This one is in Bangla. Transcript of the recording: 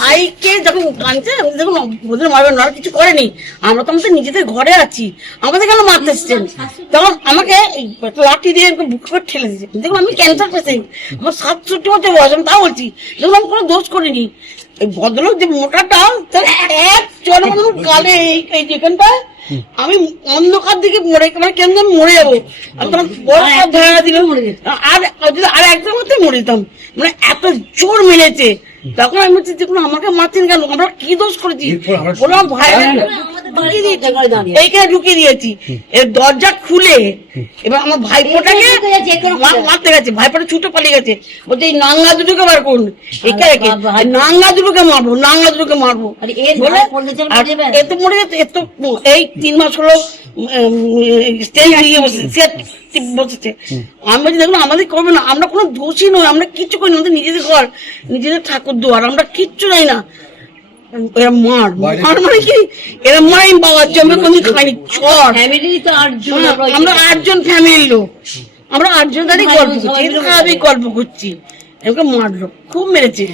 ভাইকে যখন কাঁদছে দেখুন ওদের মারবেন না, কিছু করেনি, আমরা তো আমাদের নিজেদের ঘরে আছি, আমাদের কেন মারতে এসছেন? তখন আমাকে লাঠি দিয়ে বুক করে ঠেলে দিয়েছে। দেখুন আমি ক্যান্সার পেশেন্ট, আমার 67 বছর বয়স, আমি তাও বলছি দেখুন আমি কোনো দোষ করিনি। এই ভদ্রলোক যে মোটাটা তার এক জনগণ গালে এই যেখানটায় আমি অন্ধকার দিকে মরে মানে কেমন মরে যাবো, আমি তোমার বড় ধরা দিলে আর একদম মধ্যে মরে যেতাম, মানে এত জোর মেরেছে। তখন আমি বলছি দেখুন আমাকে মারছেন কেন, আমরা কি দোষ করেছি? বললাম ভাই এইখানে ঢুকিয়ে দিয়েছি, এর দরজা খুলে এবার আমার ভাইপোটাকে মারতে গেছে, ভাইপোটা ছুটে পালিয়ে গেছে, বলছে এই নাঙ্গা দুটোকে বার করুন, একে রেখে নাঙ্গা দুটোকে মারবো, নাঙ্গা দুটোকে মারবো বলে এ তো মরে গেছে। এ তো এই 3 মাস হলো স্টেজ নিয়ে বসেছে। আমি বলছি দেখুন আমাদের করবে না, আমরা কোনো দোষী নই, আমরা কিচ্ছু করি না, আমাদের নিজেদের ঘর নিজেদের ঠাকুর দুয়ার, আমরা কিচ্ছু নাই না। এরা মার মানে কি, এরা মারি বাবার জন্য কোনো খাইনি চর। আমরা 8 জন ফ্যামিলির লোক, আমরা 8 জন দাঁড়িয়ে গল্প করছি, গল্প করছি, এরকম মারলো, খুব মেরেছে।